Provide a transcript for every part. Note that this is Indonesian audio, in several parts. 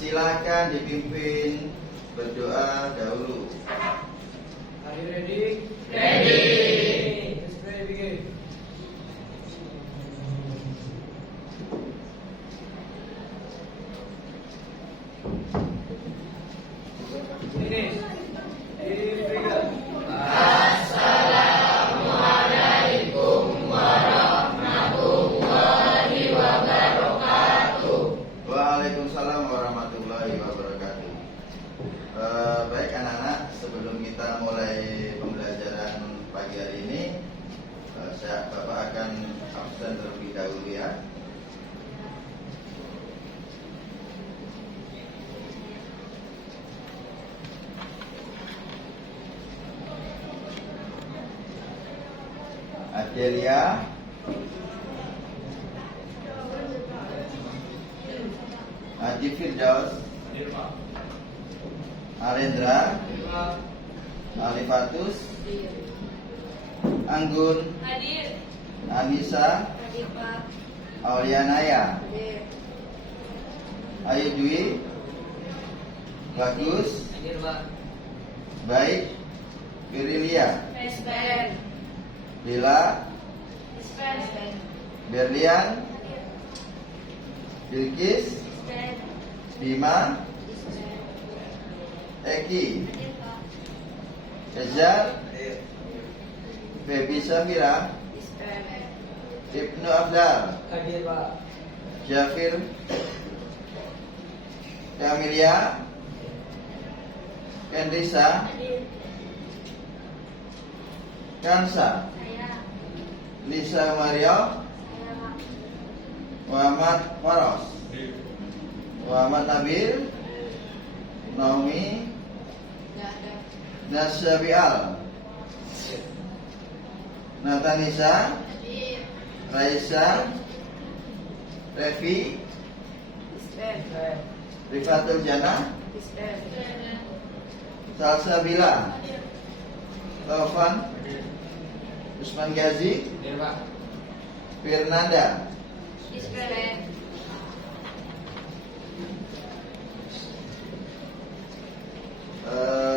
silakan dipimpin berdoa dahulu. Are you ready? Ready. Let's pray, begin. Finish. Begin. Assalamualaikum warahmatullahi wabarakatuh. Waalaikumsalam warahmatullahi wabarakatuh. Baik anak-anak, sebelum kita mulai pembelajaran pagi hari ini, Bapak akan absen terlebih dahulu ya. Adelia, Haji Firdaus, Arendra, Alifatus, Anggun, Hadir. Anissa, Hadir, Pak. Aulianaya, Hadir. Ayu Dwi, Bagus, Hadir, Pak. Baik, Virilia, Presben. Bila, Presben. Berlian, Bilkis, Presben. Bima, Eki, Hadir, Pak. Kezar, Febi Samira, Presben. Ibnu Abdal, Hadir, Pak. Jafir, Kamilia, Kendrisa, Hadir. Kansa, Saya. Lisa Mario, Saya, Pak. Muhammad Faros, Muhammad Nabil, Naomi, Nggak ada. Nasyabial, Natanisa, Hadir. Raisa, Revi, Presben. Rifatul Jannah, Presben. Salsabila, Hadir. Taufan, Usman Gazi, Hadir, Pak. Fernanda. Presben.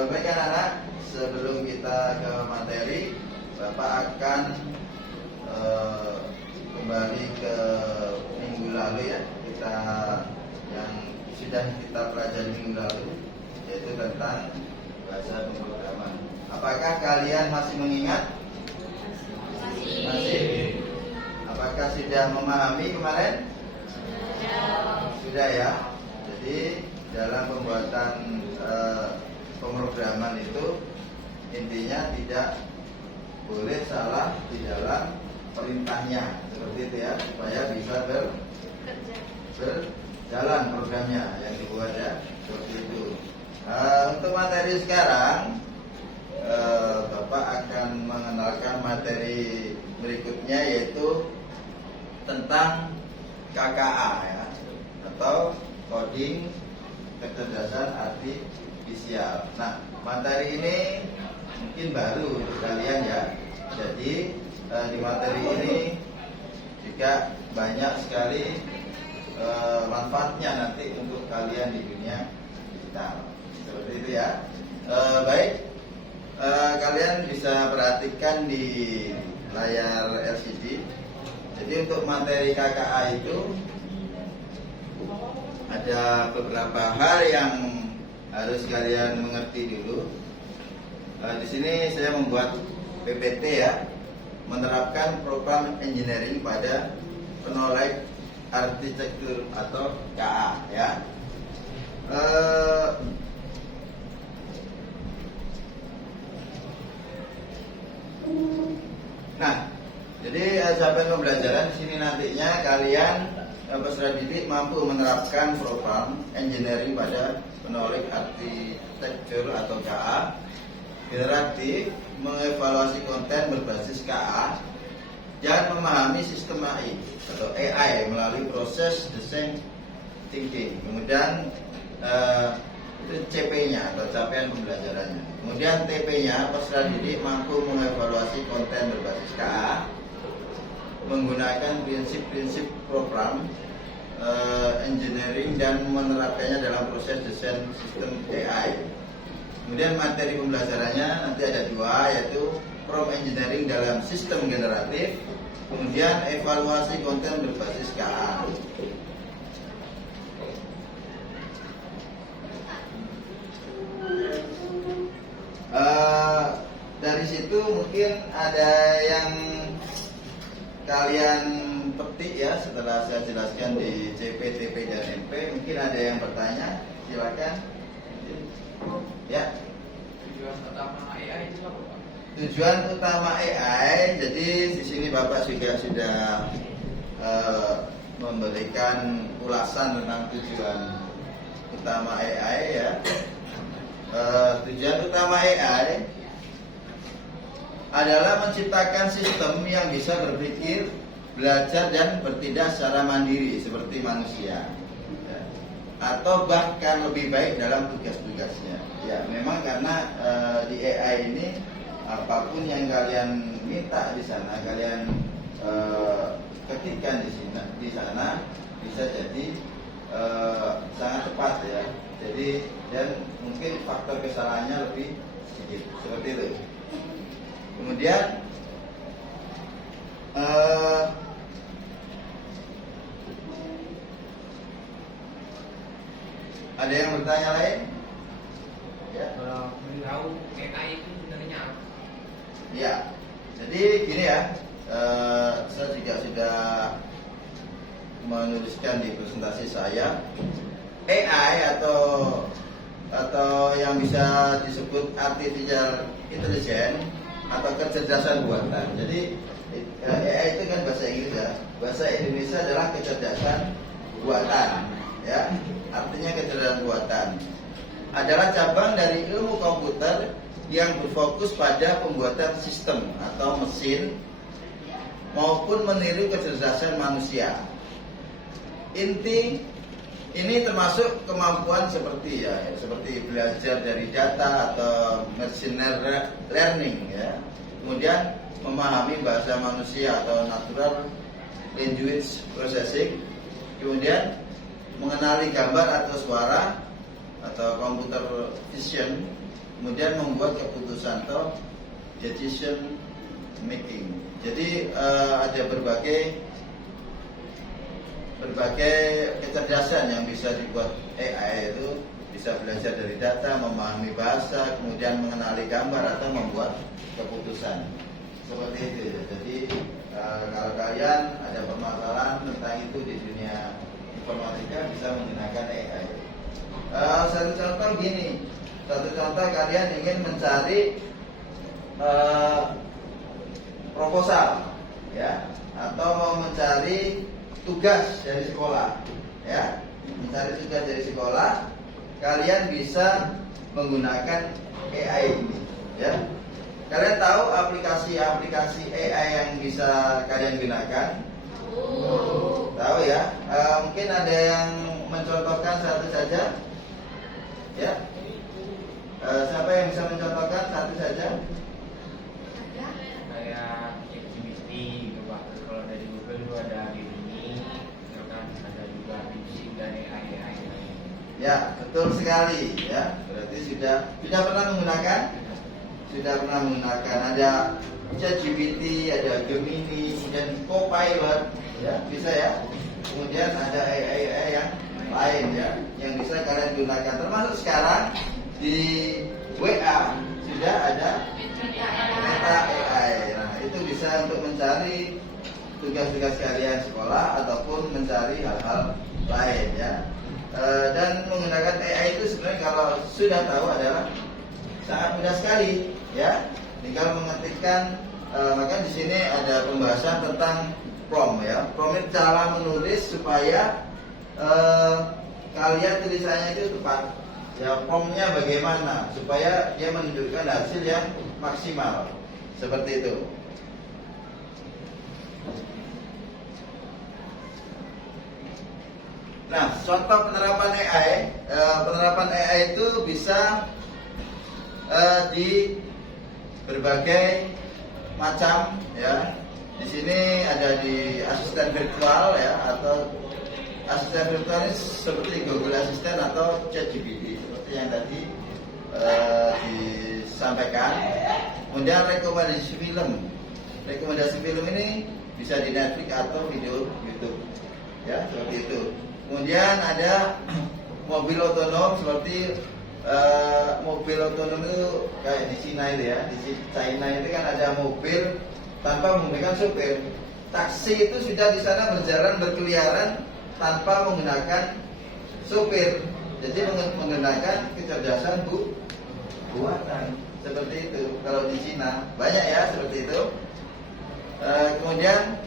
Baik anak-anak, sebelum kita ke materi, Bapak akan kembali ke minggu lalu ya, kita yang sudah kita pelajari minggu lalu, yaitu tentang bahasa pemrograman. Apakah kalian masih mengingat? Masih. Apakah sudah memahami kemarin? Sudah ya. Jadi dalam pembuatan pemrograman itu intinya tidak boleh salah di dalam perintahnya, seperti itu ya, supaya bisa berjalan programnya yang dibuat ya, seperti itu. Untuk materi sekarang, Bapak akan mengenalkan materi berikutnya, yaitu tentang KKA ya, atau coding kecerdasan artifisial. Nah, materi ini mungkin baru untuk kalian ya. Jadi di materi ini juga banyak sekali manfaatnya nanti untuk kalian di dunia digital. Seperti itu ya. Baik, kalian bisa perhatikan di layar LCD. Jadi untuk materi KKA itu ada beberapa hal yang harus kalian mengerti dulu. Di sini saya membuat PPT ya, menerapkan program engineering pada knowledge architecture atau KA ya. Nah, jadi sampai pembelajaran di sini nantinya kalian peserta didik mampu menerapkan program engineering pada knowledge architecture atau KA, generatif, mengevaluasi konten berbasis KA, dan memahami sistem AI atau AI melalui proses design thinking. Kemudian itu CP-nya atau capaian pembelajarannya. Kemudian TP-nya, peserta didik mampu mengevaluasi konten berbasis KA menggunakan prinsip-prinsip program engineering dan menerapkannya dalam proses desain sistem AI. Kemudian materi pembelajarannya nanti ada dua, yaitu prompt engineering dalam sistem generatif, kemudian evaluasi konten berbasis KA. Dari situ mungkin ada yang kalian petik ya setelah saya jelaskan di CP, TP, dan MP. Mungkin ada yang bertanya, silakan. Ya. Tujuan utama AI itu apa, Pak? Tujuan utama AI, jadi di sini Bapak juga sudah memberikan ulasan tentang tujuan utama AI ya. Tujuan utama AI adalah menciptakan sistem yang bisa berpikir, belajar dan bertindak secara mandiri seperti manusia, ya. Atau bahkan lebih baik dalam tugas-tugasnya. Ya, memang karena di AI ini apapun yang kalian minta di sana, kalian ketikkan di sana bisa jadi sangat cepat ya. Jadi dan mungkin faktor kesalahannya lebih sedikit seperti itu. Kemudian ada yang bertanya lain? Ya. Kalau tahu AI itu sebenarnya apa? Ya. Jadi gini ya, saya juga sudah menuliskan di presentasi saya, AI atau yang bisa disebut artificial intelligence atau kecerdasan buatan. Jadi AI itu kan bahasa Inggris ya. Bahasa Indonesia adalah kecerdasan buatan, ya. Artinya kecerdasan buatan adalah cabang dari ilmu komputer yang berfokus pada pembuatan sistem atau mesin maupun meniru kecerdasan manusia. Inti ini termasuk kemampuan seperti seperti belajar dari data atau machine learning ya. Kemudian memahami bahasa manusia atau natural language processing. Kemudian mengenali gambar atau suara atau computer vision. Kemudian membuat keputusan atau decision making. Jadi ada berbagai kecerdasan yang bisa dibuat AI itu, bisa belajar dari data, memahami bahasa, kemudian mengenali gambar atau membuat keputusan seperti itu. Jadi kalau kalian ada permasalahan tentang itu di dunia informatika bisa menggunakan AI. Satu contoh kalian ingin mencari proposal ya, atau mau mencari tugas dari sekolah ya, kalian bisa menggunakan AI ini ya. Kalian tahu aplikasi AI yang bisa kalian gunakan? Tahu ya. Mungkin ada yang mencontohkan satu saja ya. Siapa yang bisa mencontohkan satu saja? Kayak ChatGPT gitu, Pak. Kalau dari Google itu ada Gemini, kan ada juga Bixby dan AI lain. Ya, betul sekali ya. Berarti sudah pernah menggunakan? Sudah pernah menggunakan. Ada ChatGPT, ada Gemini, dan Copilot ya, bisa ya. Kemudian ada AI yang lain ya, yang bisa kalian gunakan. Termasuk sekarang di WA sudah ada Meta AI. Nah, itu bisa untuk mencari tugas-tugas kalian sekolah ataupun mencari hal-hal lain ya. Dan menggunakan AI itu sebenarnya kalau sudah tahu adalah sangat mudah sekali ya. Tinggal mengetikkan, maka di sini ada pembahasan tentang prompt ya. Prompt itu cara menulis supaya kalian tulisannya itu tepat. Ya, promptnya bagaimana supaya dia menunjukkan hasil yang maksimal seperti itu. Nah, contoh penerapan AI itu bisa di berbagai macam ya. Di sini ada di asisten virtual ya, atau asisten virtual ini seperti Google Assistant atau ChatGPT seperti yang tadi disampaikan. Kemudian rekomendasi film ini bisa di Netflix atau video YouTube, ya seperti itu. Kemudian ada mobil otonom seperti mobil otonom itu kayak di China itu ya, di China itu kan ada mobil tanpa menggunakan supir. Taksi itu sudah di sana berjalan berkeliaran tanpa menggunakan supir. Jadi menggunakan kecerdasan buatan seperti itu. Kalau di Cina banyak ya seperti itu. Kemudian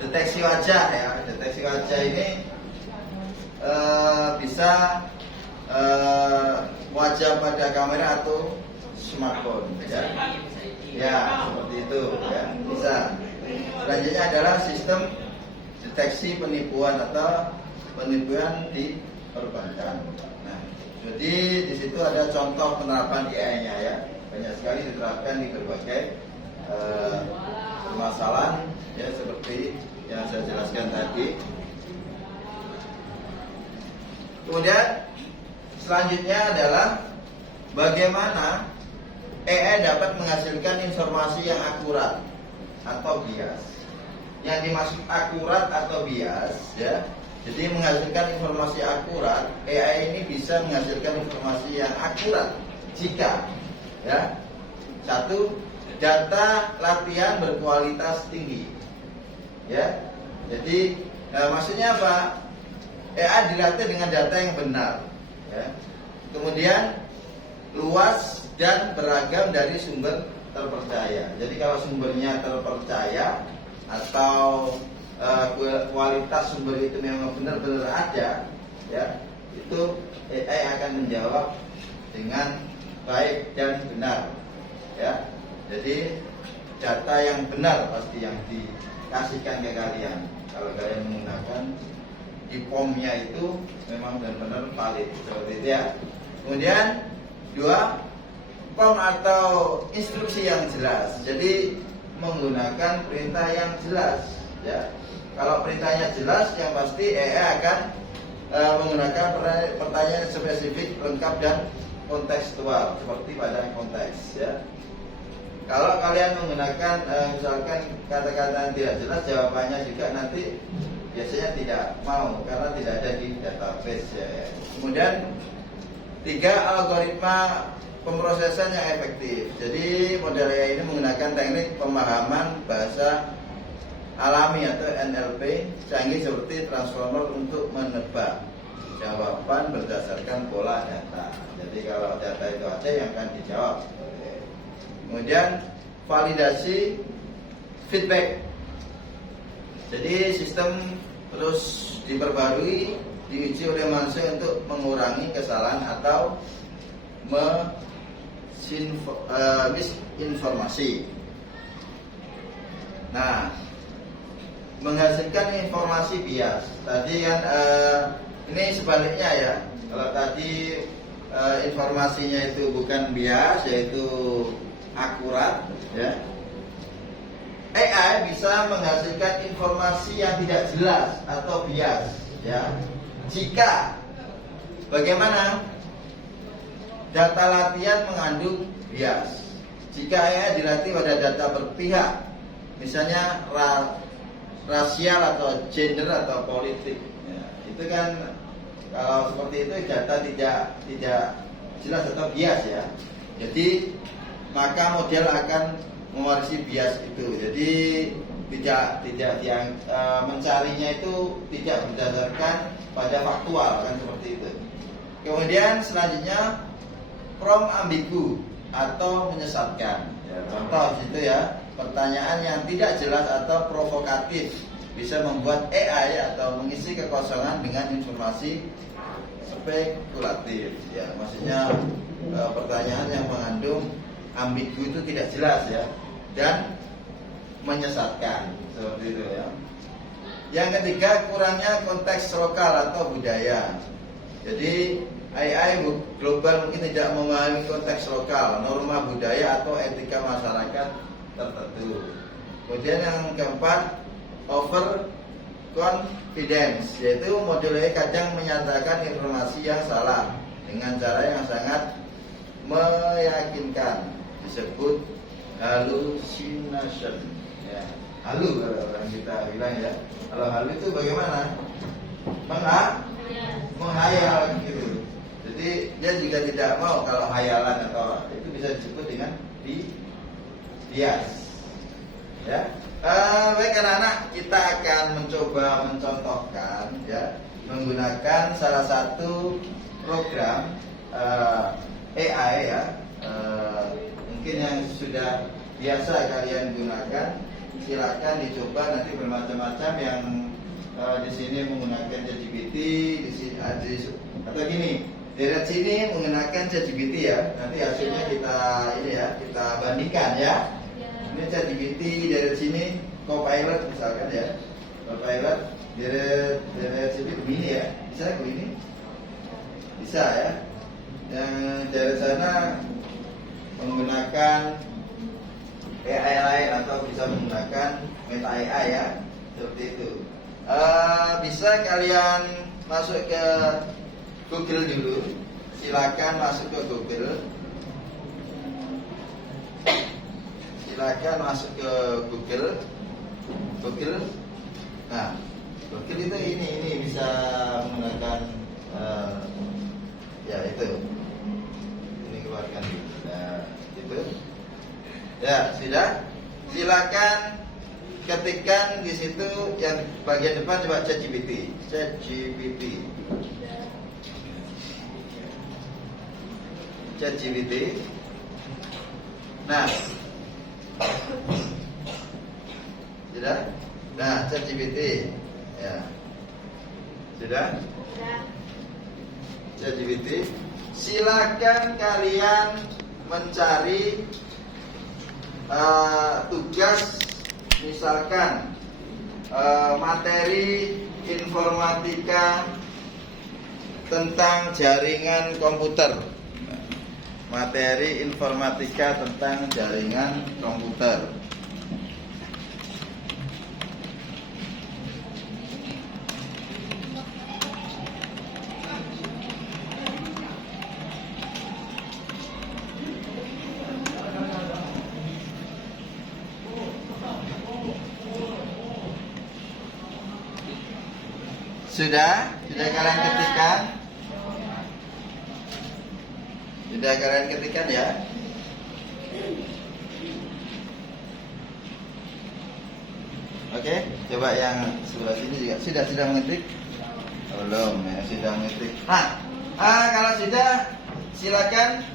deteksi wajah ya, deteksi wajah ini bisa wajah pada kamera atau smartphone ya. Ya seperti itu ya, bisa. Selanjutnya adalah sistem deteksi penipuan atau penipuan di perbankan. Nah, jadi di situ ada contoh penerapan AI-nya ya, banyak sekali diterapkan di berbagai permasalahan ya seperti yang saya jelaskan tadi. Kemudian selanjutnya adalah bagaimana AI dapat menghasilkan informasi yang akurat atau bias. Yang dimaksud akurat atau bias ya, jadi menghasilkan informasi akurat. AI ini bisa menghasilkan informasi yang akurat jika ya, satu, data latihan berkualitas tinggi ya. Jadi maksudnya apa? AI dilatih dengan data yang benar ya. Kemudian luas dan beragam dari sumber terpercaya. Jadi kalau sumbernya terpercaya atau kualitas sumber itu memang benar-benar ada ya, itu AI akan menjawab dengan baik dan benar ya. Jadi data yang benar pasti yang dikasihkan ke kalian. Kalau kalian menggunakan di POM-nya itu memang benar-benar valid seperti itu ya. Kemudian dua, POM atau instruksi yang jelas. Jadi menggunakan perintah yang jelas ya. Kalau perintahnya jelas, yang pasti AI akan menggunakan pertanyaan spesifik, lengkap dan kontekstual seperti pada konteks ya. Kalau kalian menggunakan misalkan kata-kata yang tidak jelas, jawabannya juga nanti biasanya tidak mau karena tidak ada di database ya. Kemudian tiga, algoritma pemrosesan yang efektif. Jadi model AI ini menggunakan teknik pemahaman bahasa alami atau NLP canggih seperti transformer untuk menebak jawaban berdasarkan pola data. Jadi kalau data itu ada yang akan dijawab. Kemudian validasi feedback. Jadi sistem terus diperbarui, diuji oleh manusia untuk mengurangi kesalahan atau misinformasi. Nah, menghasilkan informasi bias. Tadi kan ini sebaliknya ya. Kalau tadi informasinya itu bukan bias, yaitu akurat ya. AI bisa menghasilkan informasi yang tidak jelas atau bias ya. Jika bagaimana data latihan mengandung bias. Jika AI dilatih pada data berpihak, misalnya rasial atau gender atau politik ya, itu kan kalau seperti itu data tidak jelas atau bias ya. Jadi maka model akan mewarisi bias itu. Jadi mencarinya itu tidak berdasarkan pada faktual kan seperti itu. Kemudian selanjutnya prompt ambigu atau menyesatkan. Ya, contoh situ ya, pertanyaan yang tidak jelas atau provokatif bisa membuat AI atau mengisi kekosongan dengan informasi spekulatif. Ya, maksudnya pertanyaan yang mengandung ambigu itu tidak jelas ya dan menyesatkan seperti itu ya. Yang ketiga, kurangnya konteks lokal atau budaya. Jadi AI global mungkin tidak memahami konteks lokal, norma budaya atau etika masyarakat tertentu. Kemudian yang keempat, over confidence, yaitu modulnya kadang menyatakan informasi yang salah dengan cara yang sangat meyakinkan, disebut hallucination. Ya, halu kalau orang kita bilang ya. Kalau halu itu bagaimana? Menghayal gitu. Jadi dia juga tidak mau kalau hayalan atau itu bisa disebut dengan bias. Ya. Baik anak-anak, kita akan mencoba mencontohkan ya menggunakan salah satu program AI ya. Mungkin yang sudah biasa kalian gunakan, silakan dicoba nanti bermacam-macam yang di sini menggunakan ChatGPT, di sini atau gini, dari sini menggunakan ChatGPT ya. Nanti hasilnya kita bandingkan ya. Ini ChatGPT, dari sini Copilot misalkan ya. Copilot dari sini begini ya. Bisa begini? Bisa ya. Yang dari sana menggunakan AI lain atau bisa menggunakan Meta AI ya, seperti itu. Bisa kalian masuk ke Google dulu. Silakan masuk ke Google. Silakan masuk ke Google. Nah, Google itu ini bisa menggunakan ya itu. Ini keluarkan. Nah, itu. Ya, sudah. Silakan ketikkan di situ yang bagian depan coba ChatGPT. Nah, sudah. Nah, ChatGPT. Ya. Sudah. ChatGPT. Silakan kalian mencari tugas, misalkan materi informatika tentang jaringan komputer. Materi informatika tentang jaringan komputer. Sudah kalian ketikkan? Sudah kalian ketikkan ya? Oke, coba yang sebelah sini juga sudah mengetik? Belum ya, sudah mengetik. Nah, kalau sudah, silakan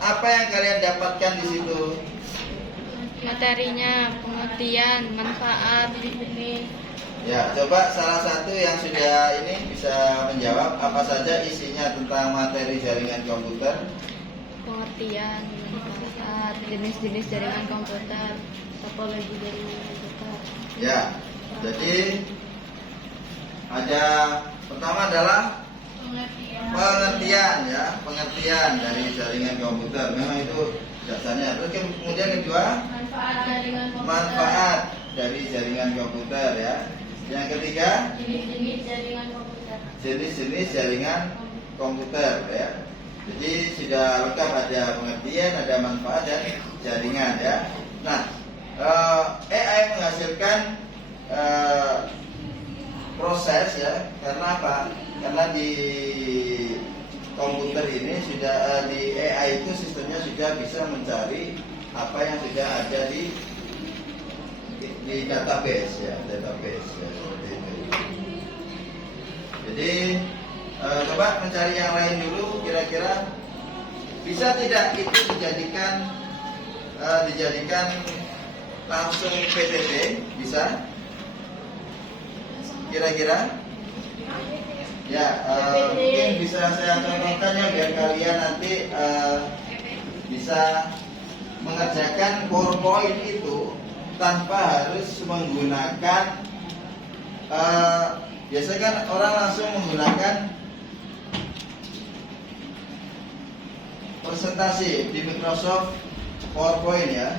apa yang kalian dapatkan di situ? Materinya, pengertian, manfaat, Ya, coba salah satu yang sudah ini bisa menjawab apa saja isinya tentang materi jaringan komputer. pengertian, manfaat, jenis-jenis jaringan komputer, topologi jaringan komputer. Ya, jadi ada pertama adalah pengertian dari jaringan komputer. Memang itu dasarnya. Terus kemudian kedua, manfaat dari jaringan komputer ya. Yang ketiga, Jenis-jenis jaringan komputer. jenis-jenis jaringan komputer ya. Jadi sudah lengkap, ada pengertian, ada manfaat dan jaringan ya. Nah, AI menghasilkan proses ya. Karena apa? Karena di komputer ini sudah di AI itu sistemnya sudah bisa mencari apa yang sudah ada di database ya, seperti itu. Jadi coba mencari yang lain dulu, kira-kira bisa tidak itu dijadikan langsung PTT, bisa? Kira-kira? Ya, mungkin bisa saya contohkan ya biar kalian nanti bisa mengerjakan PowerPoint itu tanpa harus menggunakan biasanya kan orang langsung menggunakan presentasi di Microsoft PowerPoint ya.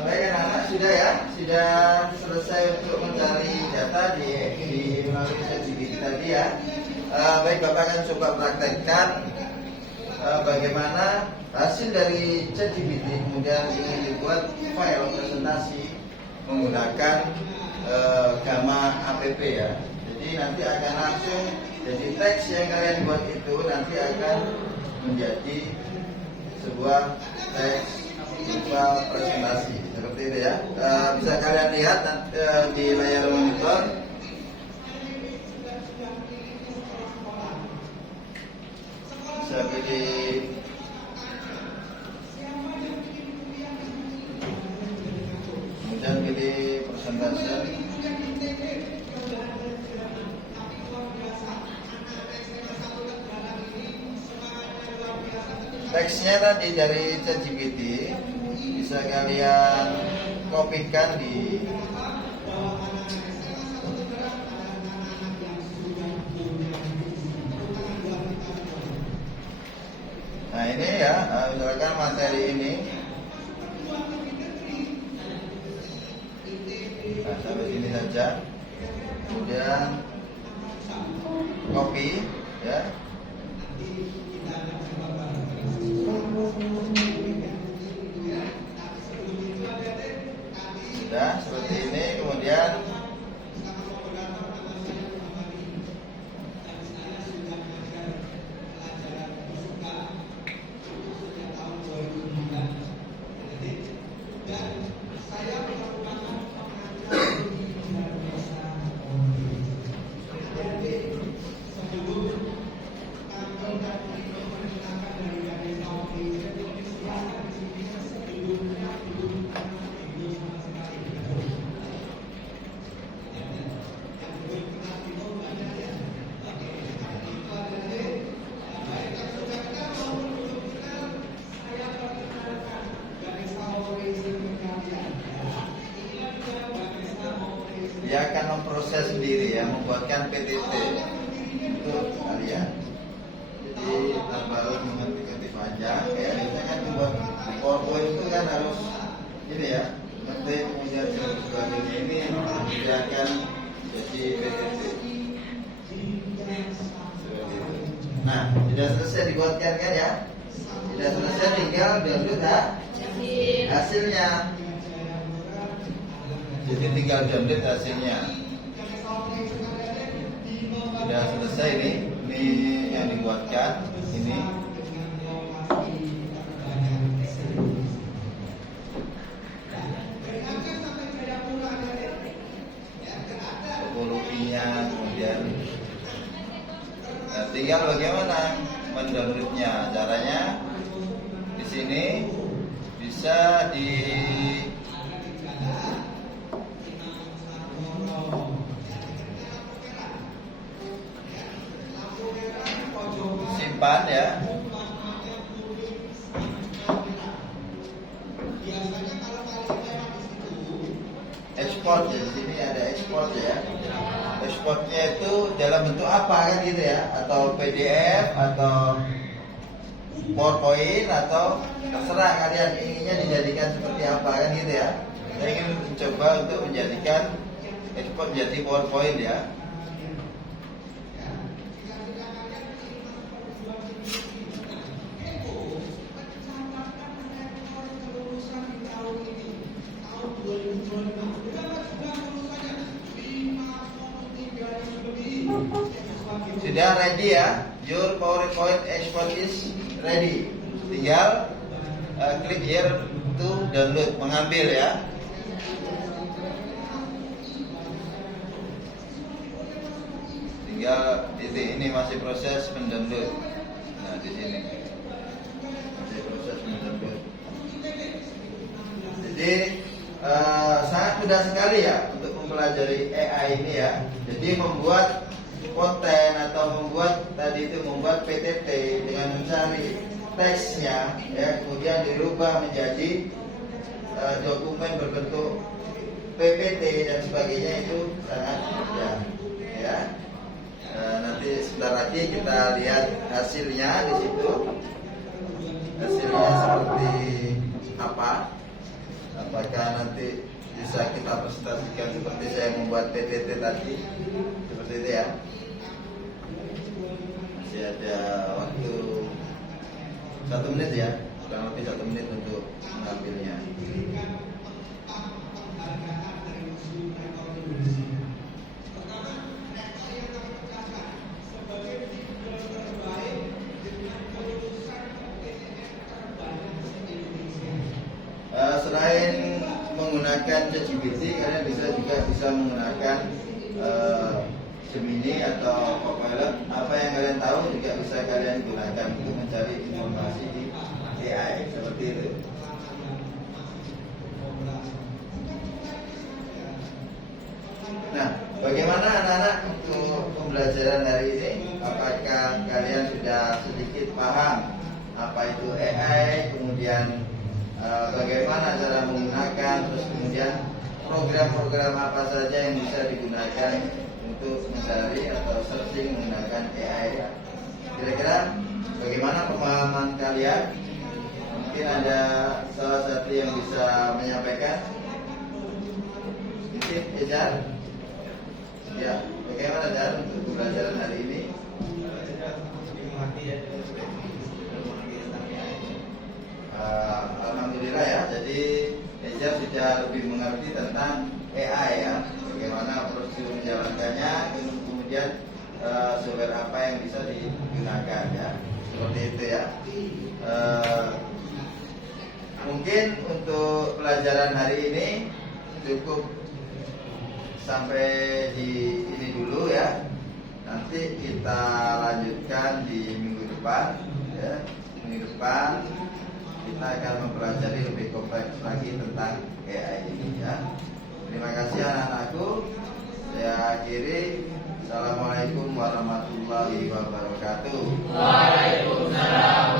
Baik anak-anak, sudah ya, sudah selesai untuk mencari data di melalui ChatGPT tadi ya. Baik, Bapak akan coba praktekkan bagaimana hasil dari ChatGPT kemudian ingin dibuat file presentasi menggunakan Gamma app ya. Jadi nanti akan langsung jadi teks yang kalian buat itu nanti akan menjadi sebuah teks berupa presentasi seperti itu ya. Bisa kalian lihat di layar monitor. Bisa pilih kemudian pilih presentasi. Teksnya tadi dari ChatGPT bisa kalian kopikan di nah ini ya, misalkan materi ini nah, sampai sini saja, kemudian copy ya. Sudah seperti ini, kemudian dia akan memproses sendiri ya, membuatkan PPT untuk kalian. Jadi tanpa harus mengerti panjang ya, biasanya kan membuat PowerPoint itu kan harus ini ya, nanti kemudian sebagainya ini dia akan jadi PPT seperti itu. Nah, sudah selesai dibuatkan kan ya, sudah selesai, tinggal download hasilnya. Jadi tinggal download hasilnya. Sudah selesai ini yang dibuatkan ini. Topologinya kemudian tinggal bagaimana mendownloadnya. Caranya di sini bisa simpan ya. Export ya, di sini ada export ya. Exportnya itu dalam bentuk apa kan gitu ya? Atau PDF atau PowerPoint atau terserah kalian inginnya dijadikan seperti apa kan gitu ya. Saya ingin mencoba untuk menjadikan export menjadi PowerPoint ya. Sudah ready ya? Your PowerPoint export is ready. Tinggal klik here to download, mengambil ya. Tinggal ini masih proses mendownload. Nah di sini masih proses mendownload. Jadi sangat mudah sekali ya untuk mempelajari AI ini ya. Jadi membuat konten atau membuat PTT dengan mencari teksnya ya, kemudian dirubah menjadi dokumen berbentuk PPT dan sebagainya, itu sangat mudah ya. Nanti sebentar lagi kita lihat hasilnya di situ. Hasilnya seperti apa? Apakah nanti bisa kita presentasikan seperti saya membuat PPT tadi, seperti itu ya. Masih ada waktu 1 menit ya, kurang lebih 1 menit untuk mengambilnya. Selain menggunakan ChatGPT, kalian juga bisa menggunakan Gemini atau Copilot. Apa yang kalian tahu juga bisa kalian gunakan untuk mencari informasi di AI, seperti itu. Nah, bagaimana anak-anak untuk pembelajaran hari ini? Apakah kalian sudah sedikit paham apa itu AI, kemudian bagaimana cara menggunakan, terus kemudian program-program apa saja yang bisa digunakan untuk mencari atau searching menggunakan AI? Kira-kira bagaimana pemahaman kalian? Mungkin ada salah satu yang bisa menyampaikan. Mungkin Ejar. Ya, bagaimana Ejar untuk pembelajaran hari ini? Alhamdulillah ya, jadi Ejar sudah lebih mengerti tentang AI ya, bagaimana prosedur menjalankannya, kemudian software apa yang bisa digunakan ya, seperti itu ya. Mungkin untuk pelajaran hari ini cukup sampai di ini dulu ya. Nanti kita lanjutkan di minggu depan ya. Minggu depan kita akan mempelajari lebih kompleks lagi tentang AI ini ya. Terima kasih anak-anakku. Saya akhiri. Assalamualaikum warahmatullahi wabarakatuh. Waalaikumsalam.